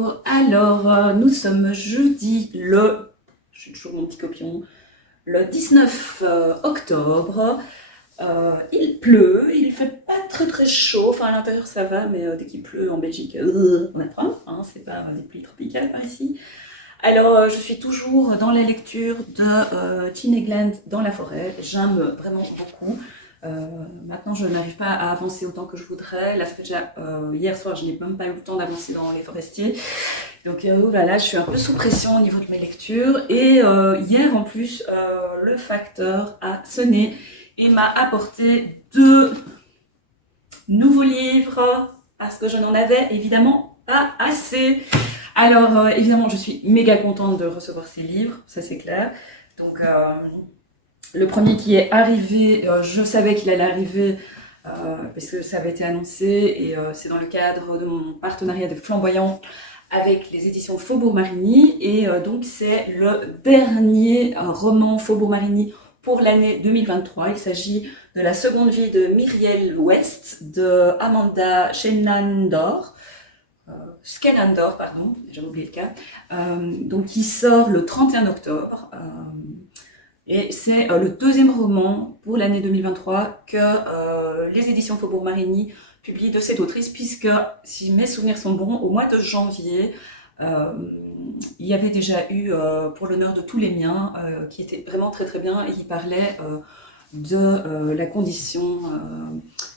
Bonjour, alors nous sommes jeudi je suis toujours mon petit copion, le 19 octobre. Il pleut, il fait pas très chaud, enfin à l'intérieur ça va, mais dès qu'il pleut en Belgique, on a froid, hein, c'est pas des pluies tropicales par ici. Alors je suis toujours dans la lecture de Tine Gland dans la forêt, j'aime vraiment beaucoup. Maintenant je n'arrive pas à avancer autant que je voudrais. Là ça fait déjà hier soir je n'ai même pas eu le temps d'avancer dans Les Forestiers. Donc voilà, je suis un peu sous pression au niveau de mes lectures. Et hier en plus le facteur a sonné et m'a apporté 2 nouveaux livres parce que je n'en avais évidemment pas assez. Alors évidemment je suis méga contente de recevoir ces livres, ça c'est clair. Donc le premier qui est arrivé, je savais qu'il allait arriver parce que ça avait été annoncé et c'est dans le cadre de mon partenariat de Flamboyant avec les éditions Faubourg Marigny et donc c'est le dernier roman Faubourg Marigny pour l'année 2023. Il s'agit de la seconde vie de Myriel West de Amanda Shenandor. Skenandor, pardon, j'avais oublié le cas, donc qui sort le 31 octobre. Et c'est le deuxième roman pour l'année 2023 que les éditions Faubourg Marigny publient de cette autrice, puisque, si mes souvenirs sont bons, au mois de janvier, il y avait déjà eu, pour l'honneur de tous les miens, qui était vraiment très bien, et qui parlait de la condition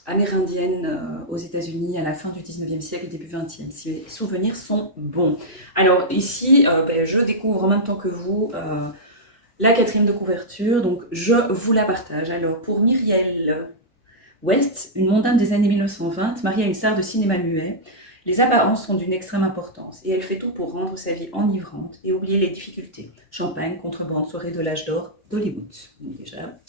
amérindienne aux États-Unis à la fin du 19e siècle, début 20e, si mes souvenirs sont bons. Alors ici, je découvre en même temps que vous la 4e de couverture, donc je vous la partage. Alors pour Myriel West, une mondaine des années 1920, mariée à une star de cinéma muet, les apparences sont d'une extrême importance et elle fait tout pour rendre sa vie enivrante et oublier les difficultés. Champagne, contrebande, soirée de l'âge d'or d'Hollywood. Déjà,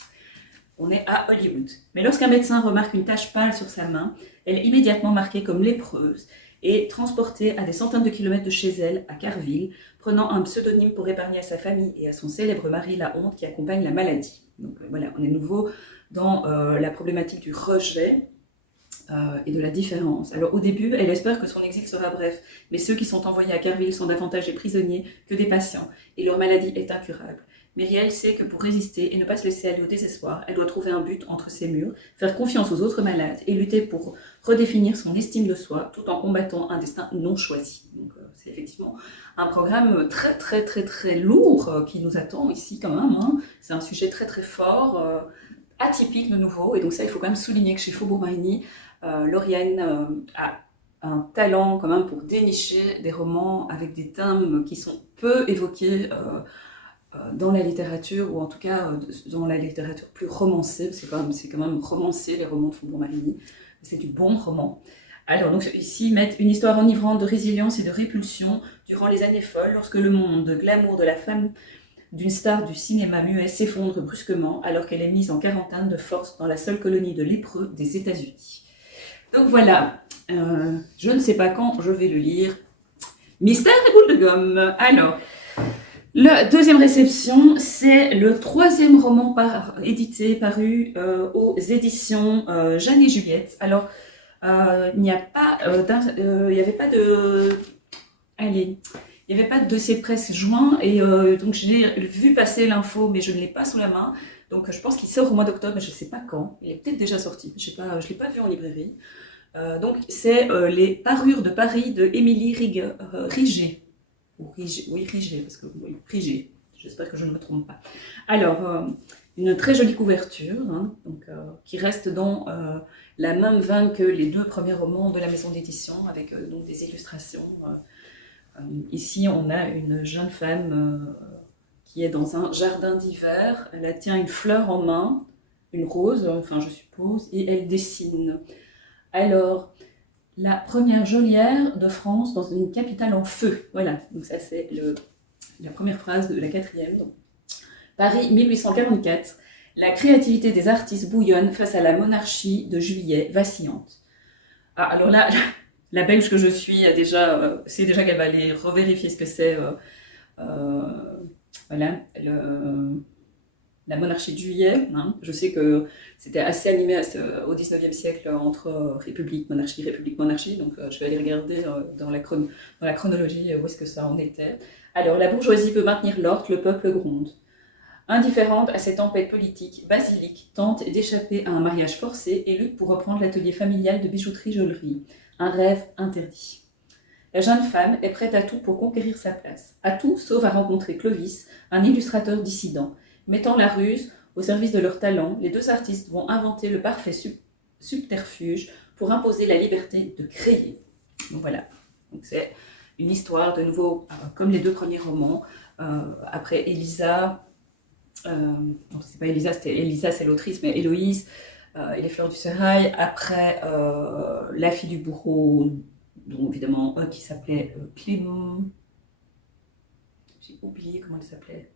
on est à Hollywood. Mais lorsqu'un médecin remarque une tache pâle sur sa main, elle est immédiatement marquée comme lépreuse et transportée à des centaines de kilomètres de chez elle, à Carville, prenant un pseudonyme pour épargner à sa famille et à son célèbre mari la honte qui accompagne la maladie. Donc voilà, on est nouveau dans la problématique du rejet et de la différence. Alors au début, elle espère que son exil sera bref, mais ceux qui sont envoyés à Carville sont davantage des prisonniers que des patients, et leur maladie est incurable. Myriel sait que pour résister et ne pas se laisser aller au désespoir, elle doit trouver un but entre ces murs, faire confiance aux autres malades et lutter pour redéfinir son estime de soi tout en combattant un destin non choisi. Donc c'est effectivement un programme très lourd qui nous attend ici quand même. Hein. C'est un sujet très fort, atypique de nouveau, et donc ça il faut quand même souligner que chez Faubourg Marigny, Lauriane a un talent quand même pour dénicher des romans avec des thèmes qui sont peu évoqués dans la littérature, ou en tout cas dans la littérature plus romancée, parce que c'est quand même romancé les romans de Faubourg Marigny, c'est du bon roman. Alors donc ici mettent une histoire enivrante de résilience et de répulsion durant les années folles, lorsque le monde glamour de la femme d'une star du cinéma muet s'effondre brusquement alors qu'elle est mise en quarantaine de force dans la seule colonie de lépreux des États-Unis. Donc voilà, je ne sais pas quand je vais le lire. Mystère et boule de gomme. Alors, la deuxième réception, c'est le 3e roman édité, paru aux éditions Jeanne et Juliette. Alors, il n'y avait pas de dossier de presse joint, et donc j'ai vu passer l'info, mais je ne l'ai pas sous la main. Donc je pense qu'il sort au mois d'octobre, mais je ne sais pas quand. Il est peut-être déjà sorti, je ne l'ai pas vu en librairie. Donc c'est Les Parures de Paris de Émilie Riget. Oui, Riget, parce que oui, Riget. J'espère que je ne me trompe pas. Alors, une très jolie couverture, hein, donc, qui reste dans la même veine que les 2 premiers romans de la maison d'édition, avec donc des illustrations. Ici, on a une jeune femme qui est dans un jardin d'hiver. Elle tient une fleur en main, une rose, enfin je suppose, et elle dessine. Alors, la première geôlière de France dans une capitale en feu. Voilà, donc ça c'est la première phrase de la 4e. Donc, Paris 1844. La créativité des artistes bouillonne face à la monarchie de Juillet vacillante. Ah, alors là, la belge que je suis sait déjà qu'elle va aller revérifier ce que c'est. Voilà, la monarchie de Juillet. Hein. Je sais que c'était assez animé au 19e siècle entre république, monarchie. Donc je vais aller regarder dans la chronologie où est-ce que ça en était. Alors, la bourgeoisie veut maintenir l'ordre, le peuple gronde. Indifférente à ces tempêtes politiques, Basilic tente d'échapper à un mariage forcé et lutte pour reprendre l'atelier familial de bijouterie-joaillerie. Un rêve interdit. La jeune femme est prête à tout pour conquérir sa place. À tout sauf à rencontrer Clovis, un illustrateur dissident. Mettant la ruse au service de leur talent, les deux artistes vont inventer le parfait subterfuge pour imposer la liberté de créer. Donc voilà, c'est une histoire de nouveau, comme les deux premiers romans. Après Elisa, non, c'est pas Elisa, c'était Elisa, c'est l'autrice, mais Héloïse et les fleurs du sérail. Après La fille du bourreau, dont évidemment qui s'appelait Clément. J'ai oublié comment elle s'appelait.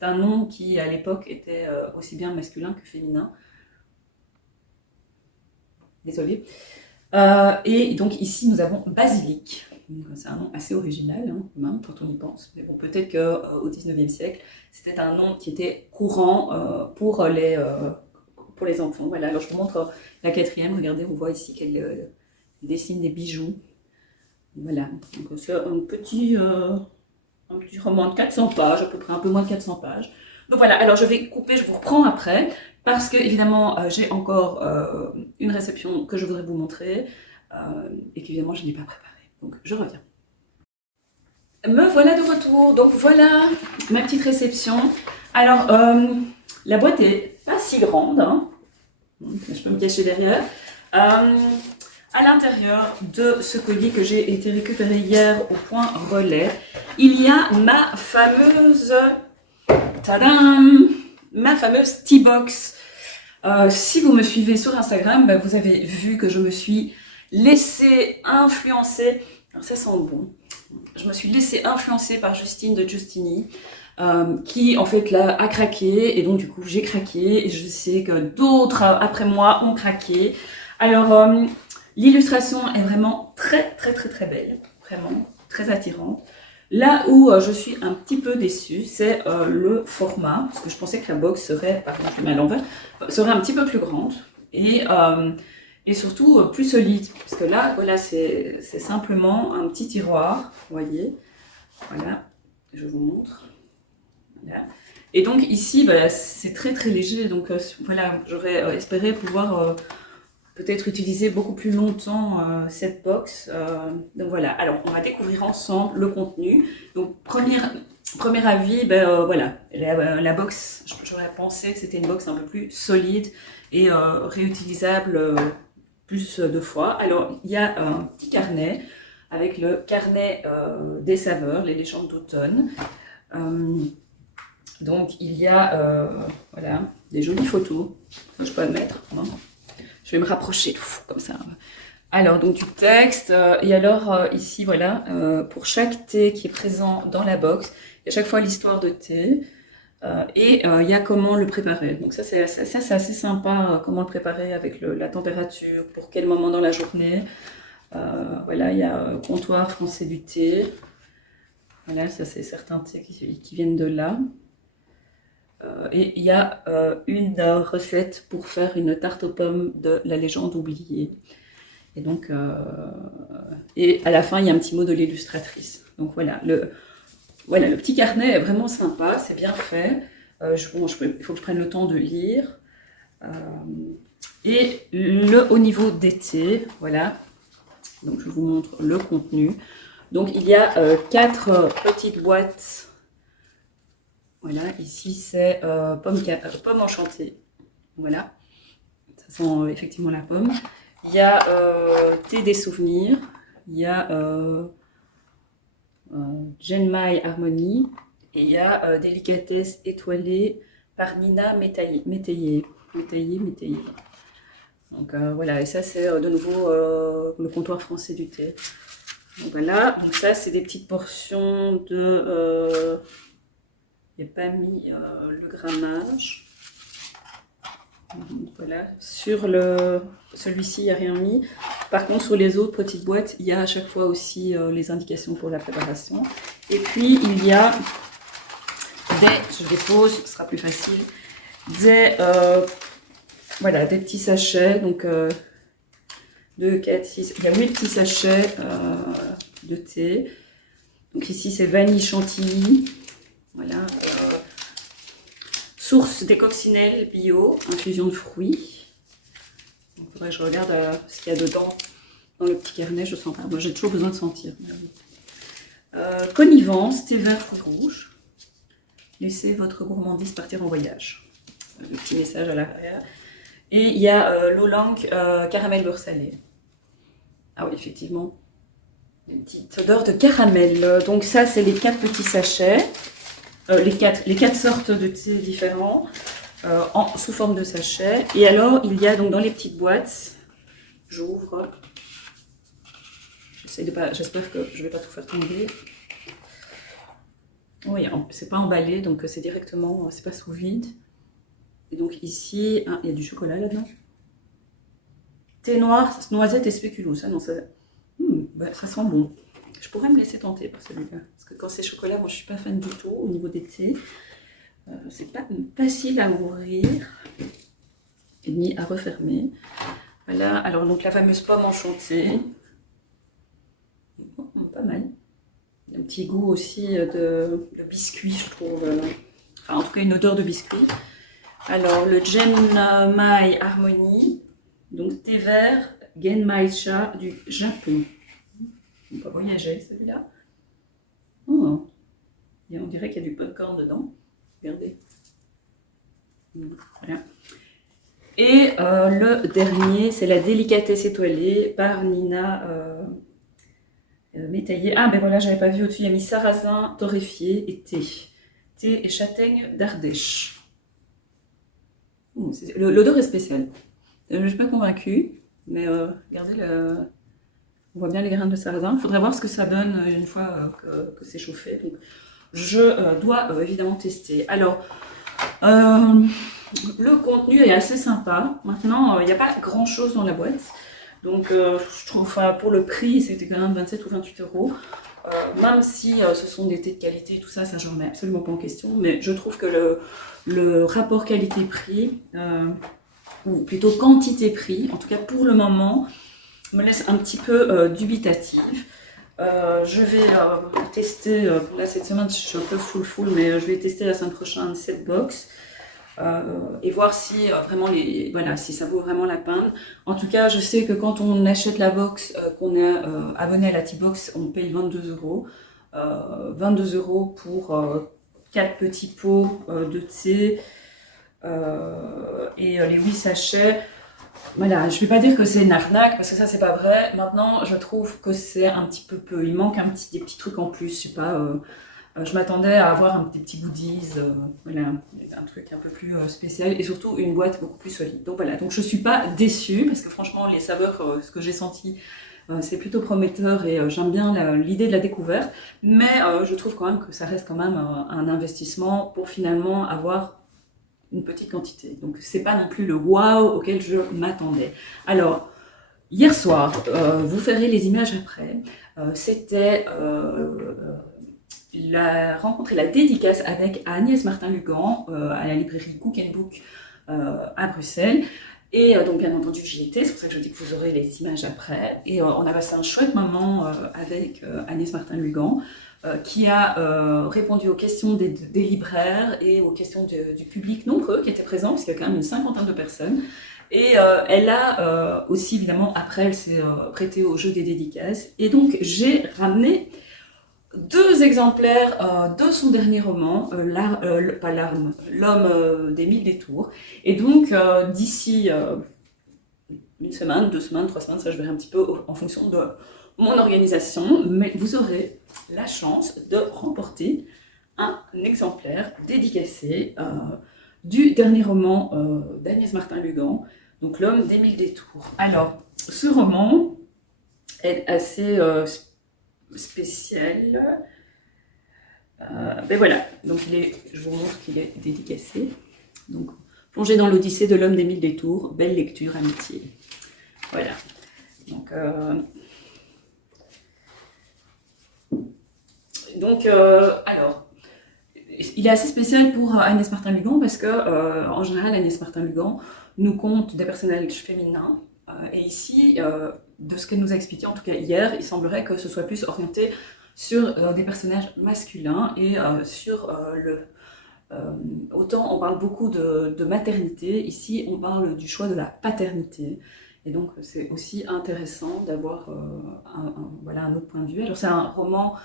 C'est un nom qui à l'époque était aussi bien masculin que féminin. Désolée. Et donc ici nous avons Basilic. C'est un nom assez original, hein, même, quand on y pense. Mais bon, peut-être qu'au 19e siècle, c'était un nom qui était courant pour les enfants. Voilà, alors je vous montre la quatrième. Regardez, on voit ici qu'elle dessine des bijoux. Voilà, donc c'est un petit roman de 400 pages, à peu près un peu moins de 400 pages. Donc voilà, alors je vais couper, je vous reprends après, parce que évidemment j'ai encore une réception que je voudrais vous montrer, et qu'évidemment je n'ai pas préparée. Donc je reviens. Me voilà de retour, donc voilà ma petite réception. Alors la boîte est pas si grande, hein. Je peux me cacher derrière. À l'intérieur de ce colis que j'ai été récupéré hier au point relais, il y a ma fameuse, tadam, ma fameuse T-Box. Si vous me suivez sur Instagram, ben vous avez vu que je me suis laissée influencer. Alors ça sent bon. Je me suis laissée influencer par Justine de Justini, qui en fait là a craqué, et donc du coup j'ai craqué, et je sais que d'autres après moi ont craqué. Alors l'illustration est vraiment très belle, vraiment très attirante. Là où je suis un petit peu déçue, c'est le format, parce que je pensais que la box serait, par exemple, je mets à l'envers, serait un petit peu plus grande et surtout plus solide. Parce que là, voilà, c'est simplement un petit tiroir, vous voyez. Voilà, je vous montre. Voilà. Et donc ici, bah, c'est très léger, donc voilà, j'aurais espéré pouvoir peut-être utiliser beaucoup plus longtemps cette box. Donc voilà, alors on va découvrir ensemble le contenu. Donc premier avis, ben, voilà, la box, j'aurais pensé que c'était une box un peu plus solide et réutilisable plus de fois. Alors il y a un petit carnet avec le carnet des saveurs, les légendes d'automne. Donc il y a voilà, des jolies photos, je peux admettre, non ? Je vais me rapprocher, comme ça. Alors, donc du texte, et alors ici, voilà, pour chaque thé qui est présent dans la box, il y a chaque fois l'histoire de thé, et il y a comment le préparer. Donc ça, c'est assez sympa, comment le préparer avec la température, pour quel moment dans la journée. Voilà, il y a comptoir français du thé. Voilà, ça c'est certains thés qui viennent de là. Et il y a une recette pour faire une tarte aux pommes de la légende oubliée. Et donc, et à la fin, il y a un petit mot de l'illustratrice. Donc voilà, le petit carnet est vraiment sympa, c'est bien fait. Il faut que je prenne le temps de lire. Et au niveau des thés, voilà. Donc je vous montre le contenu. Donc il y a 4 petites boîtes. Voilà, ici c'est pomme enchantée. Voilà, ça sent effectivement la pomme. Il y a thé des souvenirs. Il y a Genmai Harmonie. Et il y a délicatesse étoilée par Nina Métayer. Donc voilà, et ça c'est de nouveau le comptoir français du thé. Donc voilà, donc ça c'est des petites portions de... il n'y a pas mis le grammage. Voilà, sur celui-ci il n'y a rien mis. Par contre sur les autres petites boîtes, il y a à chaque fois aussi les indications pour la préparation. Et puis il y a je dépose, ce sera plus facile, voilà, des petits sachets. Donc 2, 4, 6, il y a 8 petits sachets de thé. Donc ici c'est vanille chantilly. Voilà. Source des coccinelles bio, infusion de fruits. Il faudrait que je regarde ce qu'il y a dedans dans le petit carnet, je sens pas. Moi j'ai toujours besoin de sentir. Connivence, thé vert, fruits rouges. Laissez votre gourmandise partir en voyage. Le petit message à l'arrière. Et il y a l'Olang caramel beurre salé. Ah oui, effectivement. Une petite odeur de caramel. Donc ça, c'est les 4 petits sachets. Les quatre sortes de thé différents sous forme de sachet. Et alors, il y a donc dans les petites boîtes, j'ouvre. J'espère que je ne vais pas tout faire tomber. Oui, c'est pas emballé, donc c'est directement, c'est pas sous vide. Et donc ici, il y a du chocolat là-dedans. Thé noir, noisette et spéculoos. Ça, non, ça, ça sent bon. Je pourrais me laisser tenter pour celui-là. Parce que quand c'est chocolat, moi je suis pas fan du tout au niveau des thés. C'est pas facile à ouvrir ni à refermer. Voilà, alors donc la fameuse pomme enchantée. Pas mal. Un petit goût aussi de biscuit, je trouve. Enfin, en tout cas, une odeur de biscuit. Alors, le Genmai Harmony. Donc, thé vert Genmai Cha du Japon. On va voyager, celui-là. Oh. Et on dirait qu'il y a du popcorn dedans. Regardez. Voilà. Et le dernier, c'est la délicatesse étoilée par Nina Métaillé. Ah, ben voilà, j'avais pas vu au-dessus. Il y a mis sarrasin torréfié et thé. Thé et châtaigne d'Ardèche. L'odeur est spéciale. Je ne suis pas convaincue, mais regardez, on voit bien les graines de sarrasin. Il faudrait voir ce que ça donne une fois que c'est chauffé. Donc, je dois évidemment tester. Alors, le contenu est assez sympa. Maintenant, il n'y a pas grand-chose dans la boîte. Donc, je trouve, enfin, pour le prix, c'était quand même 27 ou 28 euros. Même si ce sont des thés de qualité, tout ça, je ne remets absolument pas en question. Mais je trouve que le rapport qualité-prix, ou plutôt quantité-prix, en tout cas pour le moment, me laisse un petit peu dubitative. Je vais tester, là cette semaine je suis un peu full, mais je vais tester la semaine prochaine cette box. Et voir si vraiment si ça vaut vraiment la peine. En tout cas, je sais que quand on achète la box, qu'on est abonné à la T-Box, on paye 22 euros. 22 euros pour 4 petits pots de thé et les 8 sachets. Voilà, je vais pas dire que c'est une arnaque parce que ça c'est pas vrai. Maintenant, je trouve que c'est un petit peu. Il manque des petits trucs en plus. Je sais pas. Je m'attendais à avoir des petits goodies, voilà, un truc un peu plus spécial et surtout une boîte beaucoup plus solide. Donc voilà, donc je suis pas déçue parce que franchement les saveurs, ce que j'ai senti, c'est plutôt prometteur et j'aime bien l'idée de la découverte. Mais je trouve quand même que ça reste quand même un investissement pour finalement avoir une petite quantité. Donc c'est pas non plus le waouh auquel je m'attendais. Alors hier soir, vous verrez les images après. C'était la rencontre et la dédicace avec Agnès Martin-Lugan à la librairie Cook & Book à Bruxelles. Et donc bien entendu j'y étais, c'est pour ça que je dis que vous aurez les images après. Et on a passé un chouette moment avec Agnès Martin-Lugan qui a répondu aux questions des libraires et aux questions du public nombreux qui étaient présents, parce qu'il y a quand même une cinquantaine de personnes. Et elle a aussi évidemment, après elle s'est prêtée au jeu des dédicaces. Et donc j'ai ramené 2 exemplaires de son dernier roman, L'homme des 1000 détours. Et donc, d'ici une semaine, 2 semaines, 3 semaines, ça je verrai un petit peu en fonction de mon organisation, mais vous aurez la chance de remporter un exemplaire dédicacé du dernier roman d'Agnès Martin-Lugan, donc L'homme des 1000 détours. Alors, ce roman est assez spécial. Ben voilà, donc je vous montre qu'il est dédicacé. Donc, plongez dans l'Odyssée de l'homme des 1000 détours, belle lecture, amitié. Voilà. Donc, alors, il est assez spécial pour Agnès Martin-Lugan parce que, en général, Agnès Martin-Lugan nous conte des personnages féminins. Et ici, de ce qu'elle nous a expliqué, en tout cas hier, il semblerait que ce soit plus orienté sur des personnages masculins et sur autant on parle beaucoup de maternité, ici on parle du choix de la paternité. Et donc c'est aussi intéressant d'avoir voilà, un autre point de vue. Alors c'est un roman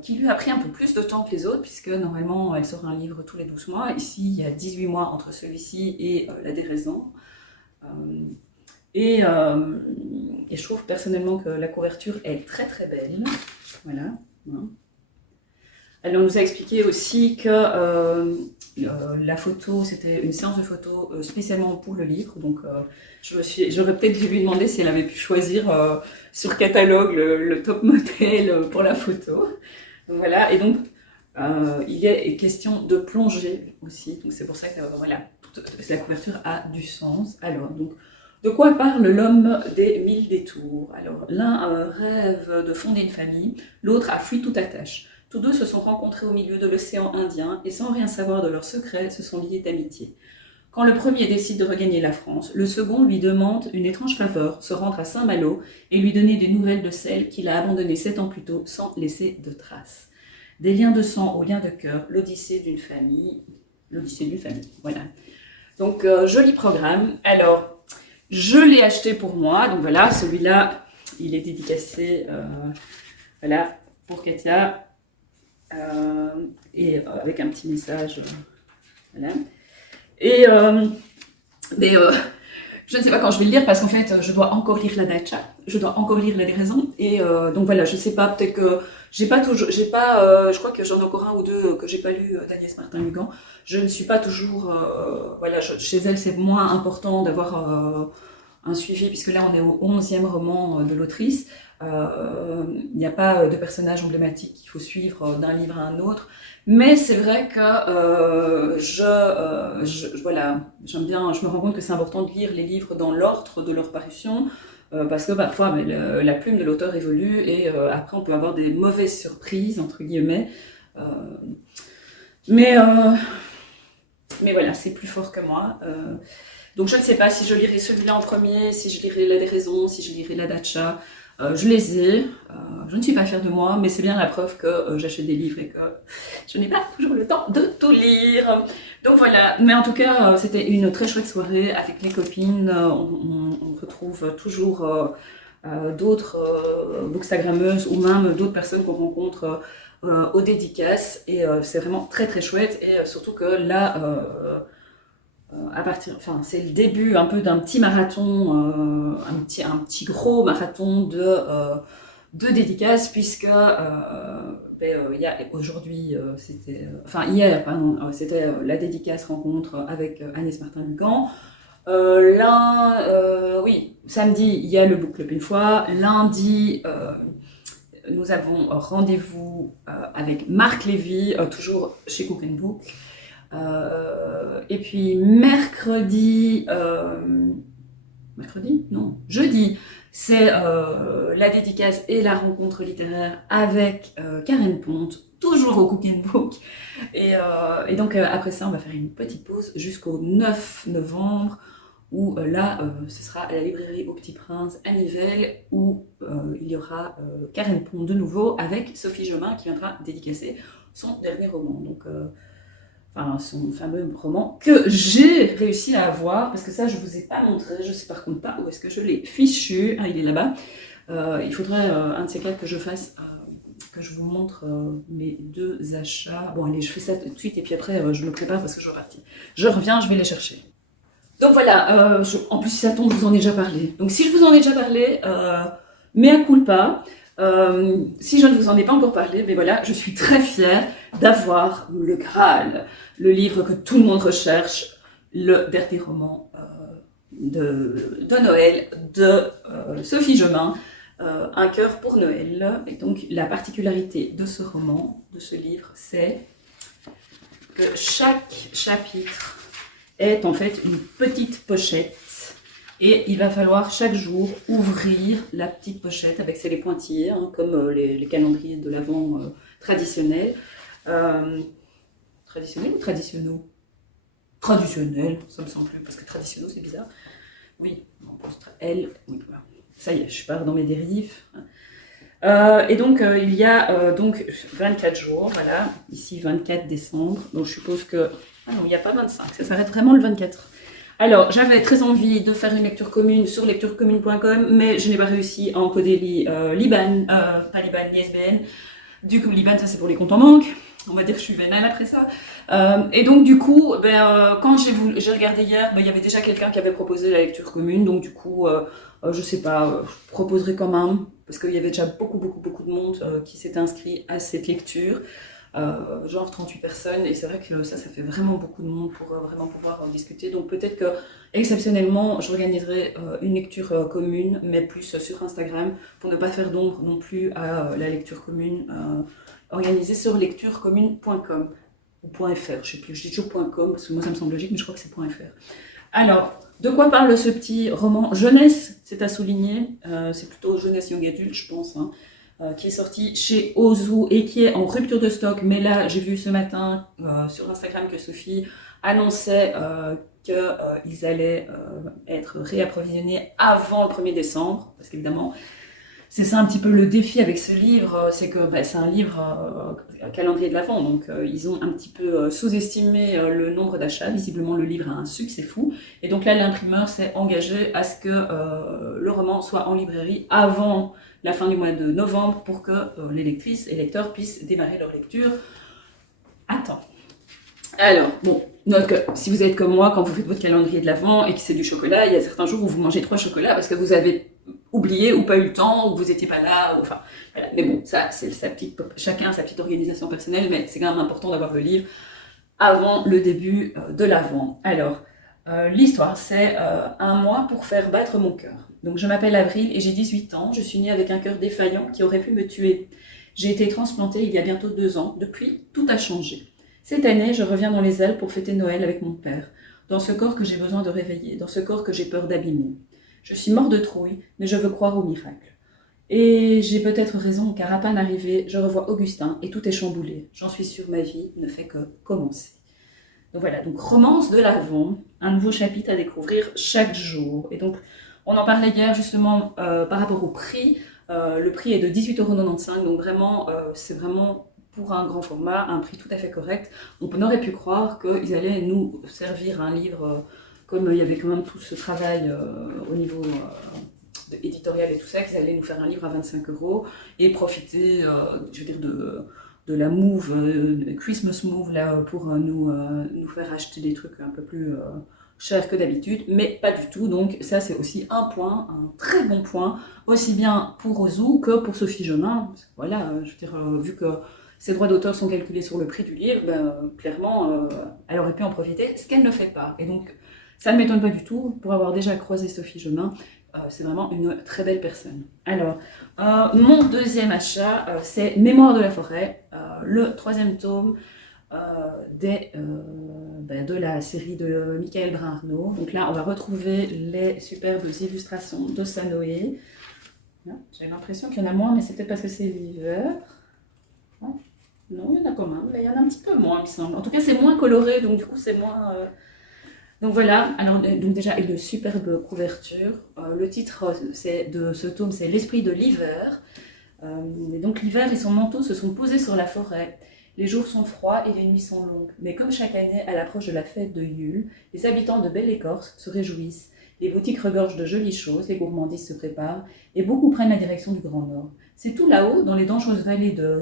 qui lui a pris un peu plus de temps que les autres, puisque normalement elle sort un livre tous les 12 mois. Ici il y a 18 mois entre celui-ci et La Déraison. Et je trouve personnellement que la couverture est très très belle. Voilà. Elle nous a expliqué aussi que la photo, c'était une séance de photo spécialement pour le livre. Donc j'aurais peut-être dû lui demander si elle avait pu choisir sur catalogue le top modèle pour la photo. Donc voilà, et donc il est question de plongée aussi. Donc c'est pour ça que voilà, la couverture a du sens. Alors, donc, de quoi parle l'homme des 1000 détours? Alors, l'un rêve de fonder une famille, l'autre a fui toute attache. Tous deux se sont rencontrés au milieu de l'océan Indien et sans rien savoir de leurs secrets, se sont liés d'amitié. Quand le premier décide de regagner la France, le second lui demande une étrange faveur, se rendre à Saint-Malo et lui donner des nouvelles de celle qu'il a abandonnée 7 ans plus tôt sans laisser de traces. Des liens de sang aux liens de cœur, l'odyssée d'une famille. Voilà. Donc, joli programme. Alors, je l'ai acheté pour moi. Donc voilà, celui-là, il est dédicacé voilà, pour Katia. Et avec un petit message. Voilà. Et je ne sais pas quand je vais le lire parce qu'en fait, je dois encore lire La Dacha. Je dois encore lire La Déraison. Et donc voilà, je sais pas, peut-être que je crois que j'en ai encore un ou deux que j'ai pas lu d'Agnès Martin-Lugan. Je ne suis pas toujours, voilà, chez elle c'est moins important d'avoir un suivi puisque là on est au 11e roman de l'autrice. Il n'y a pas de personnage emblématique qu'il faut suivre d'un livre à un autre. Mais c'est vrai que voilà, j'aime bien, je me rends compte que c'est important de lire les livres dans l'ordre de leur parution. Parce que parfois la plume de l'auteur évolue et après on peut avoir des mauvaises surprises entre guillemets mais voilà, c'est plus fort que moi, donc je ne sais pas si je lirai celui-là en premier, si je lirai La Déraison, si je lirai La Dacha. Je les ai, je ne suis pas fière de moi, mais c'est bien la preuve que j'achète des livres et que je n'ai pas toujours le temps de tout lire. Donc voilà, mais en tout cas, c'était une très chouette soirée avec les copines. On retrouve toujours d'autres bookstagrammeuses ou même d'autres personnes qu'on rencontre aux dédicaces. Et c'est vraiment très très chouette. Et surtout que là, c'est le début un peu d'un petit marathon, un petit gros marathon de dédicaces, puisque il y a aujourd'hui, hier, pardon, c'était la dédicace rencontre avec Agnès Martin-Lugan. Oui, samedi, il y a le book club une fois. Lundi, nous avons rendez-vous avec Marc Lévy, toujours chez Cook & Book. Et puis jeudi, c'est la dédicace et la rencontre littéraire avec Karen Ponte, toujours au Cook & Book. Et donc après ça, on va faire une petite pause jusqu'au 9 novembre, où là, ce sera à la librairie Au Petit Prince à Nivelles, où il y aura Karen Ponte de nouveau avec Sophie Jomain qui viendra dédicacer son dernier roman. Donc son fameux roman que j'ai réussi à avoir, parce que ça je vous ai pas montré, je sais par contre pas où est-ce que je l'ai fichu. Il est là-bas. Il faudrait un de ces quatre que je fasse, que je vous montre mes deux achats. Bon allez, je fais ça tout de suite et puis après je me prépare parce que je repartis. Je reviens, je vais les chercher. Donc voilà, en plus si ça tombe, je vous en ai déjà parlé. Donc si je vous en ai déjà parlé, mea culpa. Si je ne vous en ai pas encore parlé, mais voilà, je suis très fière d'avoir le Graal, le livre que tout le monde recherche, le dernier roman de Noël de Sophie Jomain, Un cœur pour Noël. Et donc la particularité de ce roman, de ce livre, c'est que chaque chapitre est en fait une petite pochette. Et il va falloir chaque jour ouvrir la petite pochette avec les pointillés, comme les calendriers de l'Avent traditionnels. Traditionnels ou traditionnaux? Traditionnels, ça me semble plus, parce que traditionnels, c'est bizarre. Oui, on pose L, oui, voilà. Ça y est, je pars dans mes dérives. Et donc, il y a donc 24 jours, voilà, ici 24 décembre, donc je suppose que... Ah non, il n'y a pas 25, ça s'arrête vraiment le 24. Alors, j'avais très envie de faire une lecture commune sur lecturecommune.com, mais je n'ai pas réussi à encoder l'IBAN, pas l'IBAN, l'ISBN. Du coup, l'IBAN, ça c'est pour les comptes en banque. On va dire que je suis vénale après ça. Et donc, du coup, quand j'ai regardé hier, il y avait déjà quelqu'un qui avait proposé la lecture commune. Donc, du coup, je sais pas, je proposerai quand même, parce qu'il y avait déjà beaucoup de monde qui s'était inscrit à cette lecture. Genre 38 personnes, et c'est vrai que ça fait vraiment beaucoup de monde pour vraiment pouvoir en discuter. Donc peut-être que exceptionnellement j'organiserai une lecture commune, mais plus sur Instagram, pour ne pas faire d'ombre non plus à la lecture commune organisée sur lecturecommune.com ou .fr, je sais plus, je dis toujours .com parce que moi ça me semble logique, mais je crois que c'est .fr. Alors, de quoi parle ce petit roman jeunesse, c'est à souligner, c'est plutôt jeunesse young adulte je pense, hein. Qui est sorti chez Ozu et qui est en rupture de stock. Mais là, j'ai vu ce matin sur Instagram que Sophie annonçait qu'ils allaient être réapprovisionnés avant le 1er décembre. Parce qu'évidemment, c'est ça un petit peu le défi avec ce livre, c'est que c'est un livre calendrier de l'Avent, donc ils ont un petit peu sous-estimé le nombre d'achats. Visiblement, le livre a un succès fou. Et donc là, l'imprimeur s'est engagé à ce que le roman soit en librairie avant la fin du mois de novembre pour que les lectrices et lecteurs puissent démarrer leur lecture à temps. Alors, bon, note que si vous êtes comme moi, quand vous faites votre calendrier de l'Avent et que c'est du chocolat, il y a certains jours où vous mangez 3 chocolats parce que vous avez oublié ou pas eu le temps, ou vous n'étiez pas là, ou, enfin, voilà. Mais bon, ça, c'est chacun a sa petite organisation personnelle, mais c'est quand même important d'avoir le livre avant le début de l'Avent. Alors, l'histoire, c'est un mois pour faire battre mon cœur. Donc, je m'appelle Avril et j'ai 18 ans. Je suis née avec un cœur défaillant qui aurait pu me tuer. J'ai été transplantée il y a bientôt 2 ans. Depuis, tout a changé. Cette année, je reviens dans les Alpes pour fêter Noël avec mon père. Dans ce corps que j'ai besoin de réveiller, dans ce corps que j'ai peur d'abîmer. Je suis mort de trouille, mais je veux croire au miracle. Et j'ai peut-être raison, car à peine arrivé, je revois Augustin et tout est chamboulé. J'en suis sûre, ma vie ne fait que commencer. Donc voilà, donc romance de l'Avent, un nouveau chapitre à découvrir chaque jour. Et donc, on en parlait hier justement par rapport au prix. Le prix est de 18,95 €, donc vraiment, c'est vraiment pour un grand format, un prix tout à fait correct. On aurait pu croire qu'ils allaient nous servir un livre, comme il y avait quand même tout ce travail au niveau éditorial et tout ça, qu'ils allaient nous faire un livre à 25 € et profiter, je veux dire, de la move, Christmas move, là, pour nous faire acheter des trucs un peu plus chers que d'habitude, mais pas du tout. Donc ça, c'est aussi un point, un très bon point, aussi bien pour Ozu que pour Sophie Jonin. Voilà, je veux dire, vu que ses droits d'auteur sont calculés sur le prix du livre, clairement, elle aurait pu en profiter, ce qu'elle ne fait pas. Et donc, ça ne m'étonne pas du tout, pour avoir déjà croisé Sophie Jonin, c'est vraiment une très belle personne. Alors, mon deuxième achat, c'est Mémoire de la forêt, le 3e tome de la série de Michael Brun-Arnaud. Donc là, on va retrouver les superbes illustrations de Sanoé. J'ai l'impression qu'il y en a moins, mais c'est peut-être parce que c'est l'hiver. Non, il y en a quand même, mais il y en a un petit peu moins, il me semble. En tout cas, c'est moins coloré, donc du coup, c'est moins... Donc voilà, alors donc déjà une superbe couverture. Le titre de ce tome, c'est L'esprit de l'hiver. Et donc l'hiver et son manteau se sont posés sur la forêt. Les jours sont froids et les nuits sont longues. Mais comme chaque année, à l'approche de la fête de Yule, les habitants de Belle-Écorce se réjouissent. Les boutiques regorgent de jolies choses, les gourmandises se préparent, et beaucoup prennent la direction du Grand Nord. C'est tout là-haut, dans les dangereuses vallées de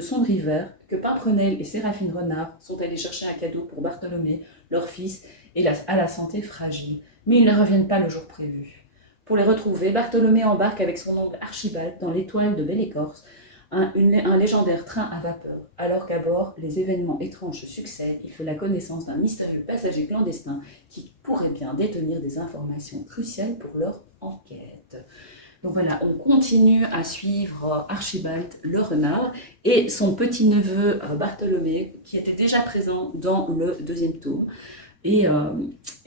Sombre-Hiver, que Pimprenelle et Séraphine Renard sont allés chercher un cadeau pour Bartholomé, leur fils, et à la santé fragile. Mais ils ne reviennent pas le jour prévu. Pour les retrouver, Bartholomé embarque avec son oncle Archibald dans l'étoile de Belle-Écorce, un légendaire train à vapeur. Alors qu'à bord, les événements étranges se succèdent, il fait la connaissance d'un mystérieux passager clandestin qui pourrait bien détenir des informations cruciales pour leur enquête. Donc voilà, on continue à suivre Archibald le renard et son petit-neveu Bartholomé, qui était déjà présent dans le 2e tome. Et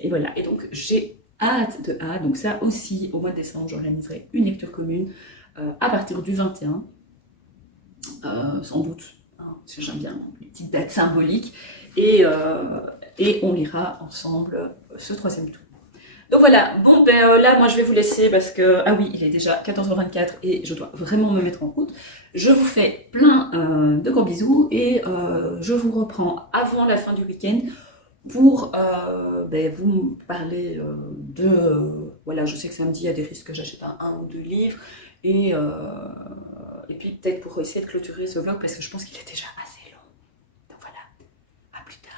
voilà, et donc j'ai hâte. Donc ça aussi, au mois de décembre, j'organiserai une lecture commune à partir du 21, sans doute. j'aime bien les petites dates symboliques, et on lira ensemble ce troisième tome. Donc voilà, bon là moi je vais vous laisser parce que, ah oui, il est déjà 14h24 et je dois vraiment me mettre en route. Je vous fais plein de gros bisous et je vous reprends avant la fin du week-end pour vous parler voilà, je sais que samedi il y a des risques que j'achète un ou deux livres et puis peut-être pour essayer de clôturer ce vlog parce que je pense qu'il est déjà assez long. Donc voilà, à plus tard.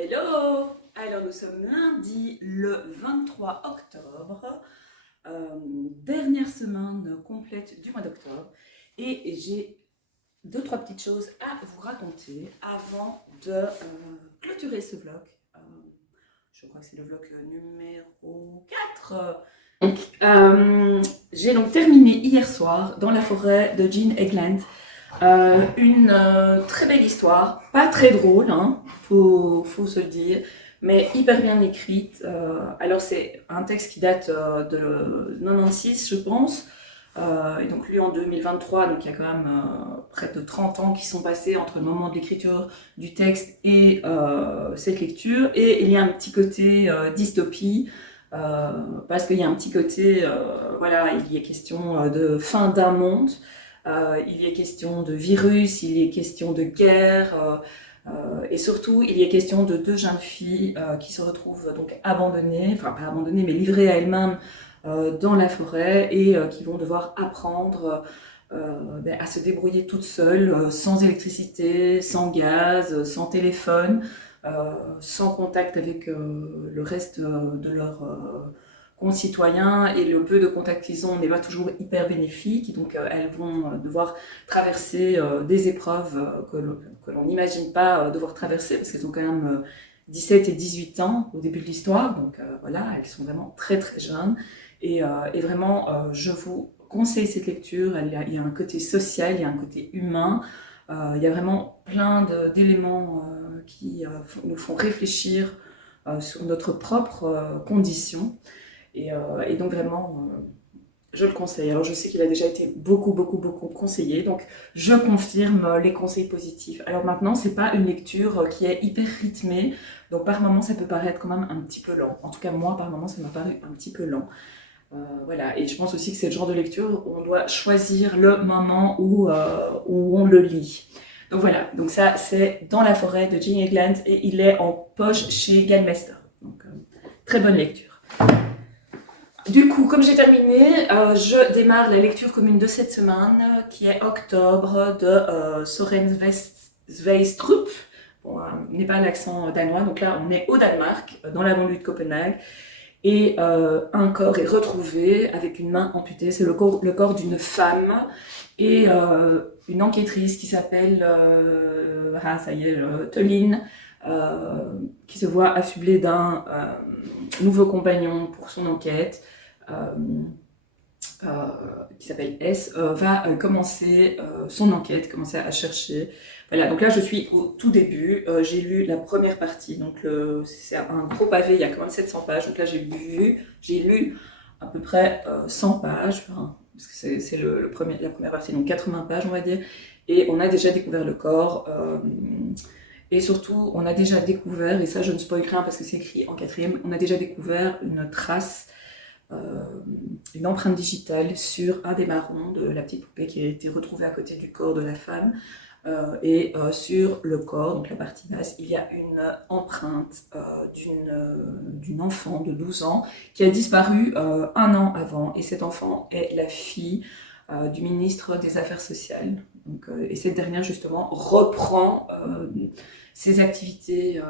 Hello! Alors nous sommes lundi le 23 octobre, dernière semaine complète du mois d'octobre et j'ai deux, trois petites choses à vous raconter avant de clôturer ce vlog. Je crois que c'est le vlog numéro 4. J'ai donc terminé hier soir dans la forêt de Jean Egeland. Une très belle histoire, pas très drôle, hein, faut se le dire, mais hyper bien écrite. Alors c'est un texte qui date de 96, je pense, et donc lu en 2023, donc il y a quand même près de 30 ans qui sont passés entre le moment de l'écriture du texte et cette lecture, et il y a un petit côté dystopie, parce qu'il y a un petit côté, voilà, il y a question de fin d'un monde. Il y a question de virus, il y a question de guerre, et surtout il y a question de deux jeunes filles qui se retrouvent donc abandonnées, enfin pas abandonnées mais livrées à elles-mêmes dans la forêt et qui vont devoir apprendre à se débrouiller toutes seules, sans électricité, sans gaz, sans téléphone, sans contact avec le reste de leur concitoyens, et le peu de contact qu'ils ont n'est pas toujours hyper bénéfique, donc elles vont devoir traverser des épreuves que l'on n'imagine pas devoir traverser, parce qu'elles ont quand même 17 et 18 ans au début de l'histoire, donc voilà, elles sont vraiment très très jeunes, et vraiment je vous conseille cette lecture. Il y a un côté social, il y a un côté humain, il y a vraiment plein d'éléments qui nous font réfléchir sur notre propre condition. Et donc vraiment, je le conseille. Alors je sais qu'il a déjà été beaucoup conseillé, donc je confirme les conseils positifs. Alors maintenant, c'est pas une lecture qui est hyper rythmée, donc par moments ça peut paraître quand même un petit peu lent. En tout cas moi, par moments, ça m'a paru un petit peu lent. Voilà, et je pense aussi que c'est le genre de lecture où on doit choisir le moment où on le lit. Donc voilà, donc ça c'est Dans la forêt de Jane Egland et il est en poche chez Galmester. Donc très bonne lecture. Du coup, comme j'ai terminé, je démarre la lecture commune de cette semaine qui est Octobre de Soren Sveistrup. Bon, n'est pas l'accent danois, donc là on est au Danemark, dans la banlieue de Copenhague. Et un corps est retrouvé avec une main amputée. C'est le corps d'une femme et une enquêtrice qui s'appelle Tolin, qui se voit affublée d'un nouveau compagnon pour son enquête, qui s'appelle S, va commencer son enquête, commencer à chercher. Voilà, donc là je suis au tout début, j'ai lu la première partie, donc c'est un gros pavé, il y a quand même 700 pages, donc là j'ai lu à peu près 100 pages, enfin, parce que c'est la première partie, donc 80 pages on va dire, et on a déjà découvert le corps, et surtout on a déjà découvert, et ça je ne spoil rien parce que c'est écrit en quatrième, on a déjà découvert une trace, une empreinte digitale sur un des marrons de la petite poupée qui a été retrouvée à côté du corps de la femme. Et sur le corps, donc la partie basse, il y a une empreinte d'une enfant de 12 ans qui a disparu un an avant. Et cet enfant est la fille du ministre des Affaires sociales. Donc, et cette dernière, justement, reprend ses activités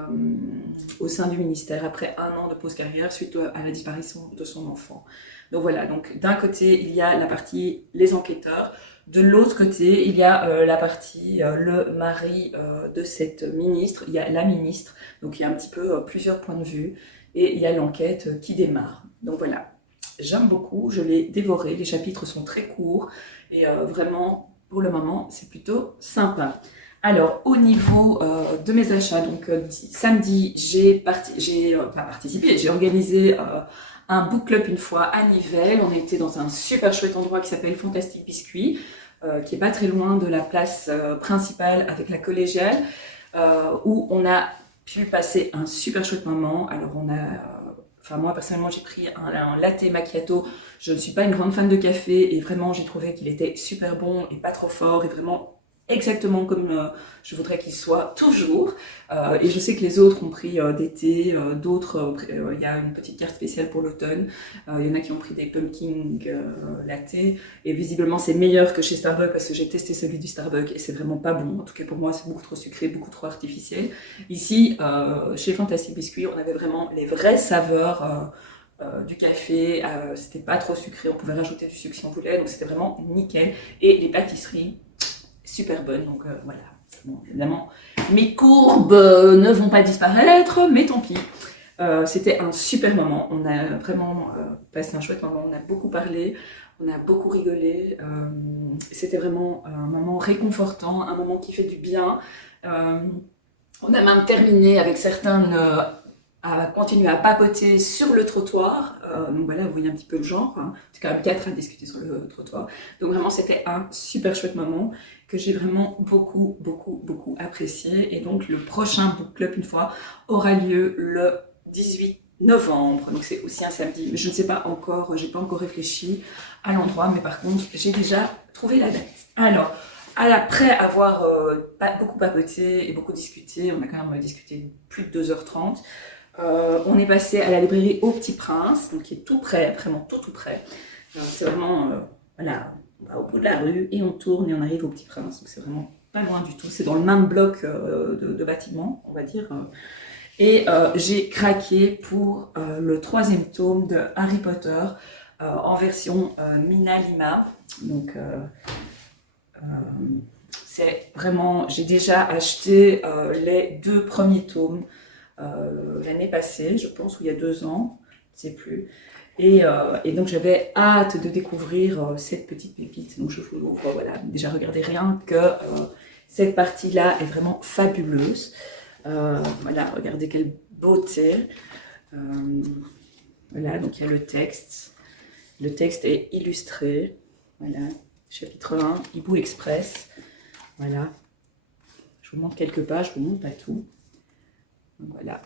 au sein du ministère après un an de pause carrière suite à la disparition de son enfant. Donc voilà, donc d'un côté, il y a la partie les enquêteurs. De l'autre côté, il y a la partie le mari de cette ministre, il y a la ministre, donc il y a un petit peu plusieurs points de vue, et il y a l'enquête qui démarre. Donc voilà, j'aime beaucoup, je l'ai dévoré, les chapitres sont très courts, et vraiment, pour le moment, c'est plutôt sympa. Alors, au niveau de mes achats, donc samedi, j'ai organisé un book club une fois à Nivelles. On a été dans un super chouette endroit qui s'appelle Fantastic Biscuit, qui est pas très loin de la place principale avec la collégiale, où on a pu passer un super chouette moment. Alors moi personnellement j'ai pris un latte macchiato. Je ne suis pas une grande fan de café et vraiment j'ai trouvé qu'il était super bon et pas trop fort et vraiment exactement comme je voudrais qu'il soit toujours. Et je sais que les autres ont pris des thés, d'autres, il y a une petite carte spéciale pour l'automne. Il y en a qui ont pris des pumpkin latte. Et visiblement, c'est meilleur que chez Starbucks parce que j'ai testé celui du Starbucks et c'est vraiment pas bon. En tout cas, pour moi, c'est beaucoup trop sucré, beaucoup trop artificiel. Ici, chez Fantastic Biscuit, on avait vraiment les vraies saveurs du café. C'était pas trop sucré, on pouvait rajouter du sucre si on voulait. Donc, c'était vraiment nickel. Et les pâtisseries, super bonne, donc voilà. Bon, évidemment, mes courbes ne vont pas disparaître, mais tant pis. C'était un super moment. On a vraiment passé un chouette moment. On a beaucoup parlé, on a beaucoup rigolé. C'était vraiment un moment réconfortant, un moment qui fait du bien. On a même terminé avec certains à continuer à papoter sur le trottoir. Donc voilà, vous voyez un petit peu le genre. Hein. C'est quand même 4 à discuter sur le trottoir. Donc vraiment, c'était un super chouette moment que j'ai vraiment beaucoup apprécié. Et donc, le prochain book club, une fois, aura lieu le 18 novembre. Donc, c'est aussi un samedi. Mais je ne sais pas encore, j'ai pas encore réfléchi à l'endroit. Mais par contre, j'ai déjà trouvé la date. Alors, après avoir beaucoup papoté et beaucoup discuté, on a quand même discuté plus de 2h30, on est passé à la librairie Au Petit Prince, donc qui est tout près, vraiment tout près. C'est vraiment, voilà, on va au bout de la rue et on tourne et on arrive au Petit Prince, donc c'est vraiment pas loin du tout. C'est dans le même bloc de bâtiments, on va dire. Et j'ai craqué pour le 3e tome de Harry Potter en version Mina Lima. Donc c'est vraiment, j'ai déjà acheté les 2 premiers tomes l'année passée, je pense, ou il y a 2 ans, je ne sais plus. Et donc j'avais hâte de découvrir cette petite pépite. Donc je vous l'ouvre, voilà. Déjà regardez rien que cette partie-là est vraiment fabuleuse. Voilà, regardez quelle beauté. Voilà, donc il y a le texte. Le texte est illustré. Voilà, chapitre 1, Hibou Express. Voilà. Je vous montre quelques pages, je vous montre pas tout. Donc voilà.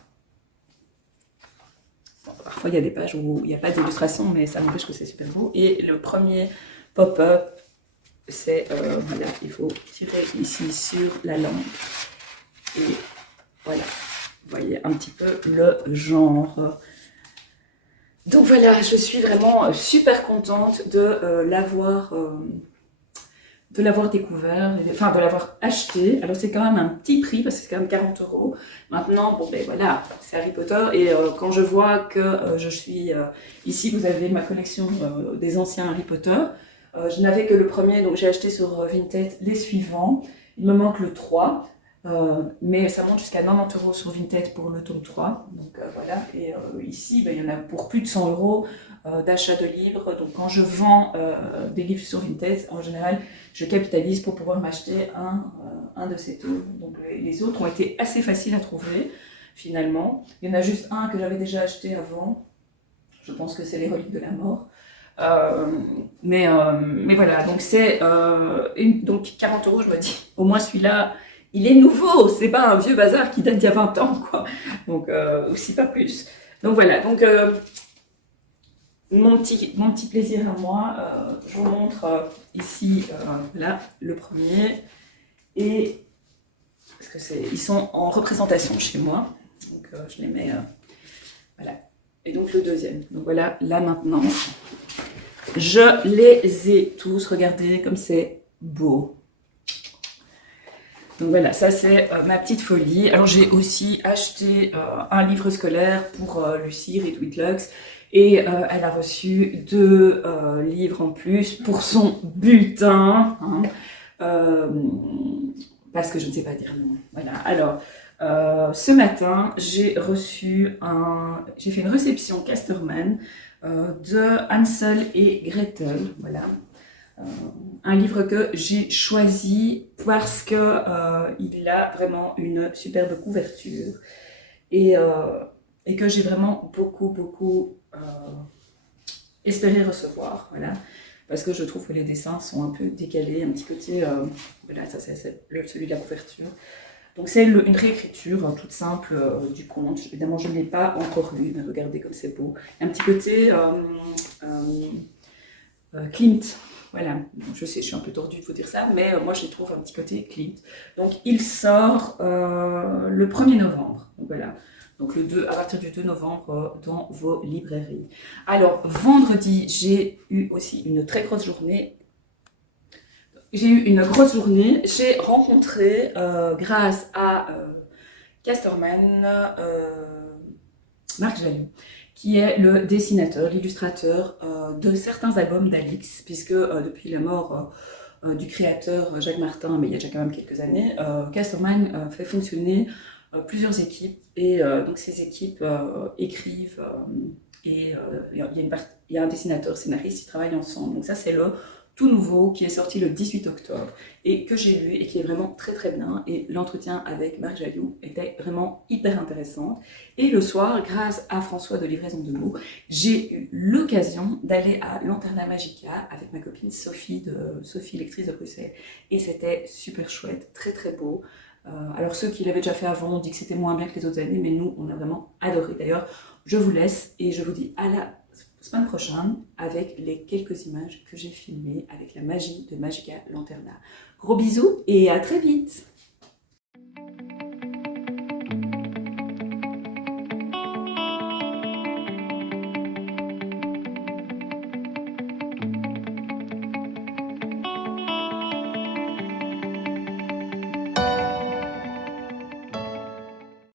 Bon, parfois il y a des pages où il n'y a pas d'illustration, mais ça n'empêche que c'est super beau. Et le premier pop-up, c'est, voilà, il faut tirer ici sur la lampe. Et voilà, vous voyez un petit peu le genre. Donc voilà, je suis vraiment super contente de l'avoir découvert, enfin de l'avoir acheté. Alors c'est quand même un petit prix parce que c'est quand même 40 €. Maintenant, bon ben voilà, c'est Harry Potter et quand je vois que je suis ici, vous avez ma collection des anciens Harry Potter. Je n'avais que le premier, donc j'ai acheté sur Vinted les suivants. Il me manque le 3. Mais ça monte jusqu'à 90 € sur Vinted pour le tome 3. Donc voilà, et ici, ben, il y en a pour plus de 100 € d'achat de livres. Donc quand je vends des livres sur Vinted, en général, je capitalise pour pouvoir m'acheter un de ces tomes. Donc les autres ont été assez faciles à trouver, finalement. Il y en a juste un que j'avais déjà acheté avant. Je pense que c'est Les Reliques de la Mort. Mais voilà, donc c'est donc 40 €, je me dis, au moins celui-là, il est nouveau, c'est pas un vieux bazar qui date d'il y a 20 ans, quoi. Donc, aussi pas plus. Donc voilà, donc mon petit plaisir à moi, je vous montre ici, là, le premier. Et, parce que ils sont en représentation chez moi, donc je les mets, voilà. Et donc le deuxième, donc voilà, là maintenant, je les ai tous, regardez comme c'est beau. Donc voilà, ça c'est ma petite folie. Alors j'ai aussi acheté un livre scolaire pour Lucie, Read with Lux. Et elle a reçu 2 livres en plus pour son butin. Hein, parce que je ne sais pas dire non. Voilà, alors ce matin, j'ai fait une réception Casterman de Hansel et Gretel. Voilà. Un livre que j'ai choisi parce que il a vraiment une superbe couverture et que j'ai vraiment beaucoup espéré recevoir, voilà, parce que je trouve que les dessins sont un peu décalés, un petit côté, voilà, ça c'est celui de la couverture. Donc c'est une réécriture toute simple du conte. Évidemment, je ne l'ai pas encore lu, mais regardez comme c'est beau. Un petit côté Klimt. Voilà, je sais, je suis un peu tordue de vous dire ça, mais moi j'y trouve un petit côté Klimt. Donc il sort le 1er novembre. Donc voilà, donc à partir du 2 novembre dans vos librairies. Alors vendredi, j'ai eu aussi une très grosse journée. J'ai rencontré, grâce à Casterman, Marc Jaloux, qui est le dessinateur, l'illustrateur de certains albums d'Alix, puisque depuis la mort du créateur Jacques Martin, mais il y a déjà quand même quelques années, Casterman fait fonctionner plusieurs équipes, et donc ces équipes écrivent, et il y a un dessinateur, scénariste, ils travaillent ensemble. Donc ça c'est le tout nouveau qui est sorti le 18 octobre et que j'ai lu et qui est vraiment très bien, et l'entretien avec Marc Jaloux était vraiment hyper intéressant. Et le soir, grâce à François de Livraison de mots, j'ai eu l'occasion d'aller à Lanterna Magica avec ma copine Sophie, lectrice de Bruxelles, et c'était super chouette, très beau. Alors ceux qui l'avaient déjà fait avant ont dit que c'était moins bien que les autres années, mais nous on a vraiment adoré. D'ailleurs, je vous laisse et je vous dis à la semaine prochaine avec les quelques images que j'ai filmées avec la magie de Magica Lanterna. Gros bisous et à très vite!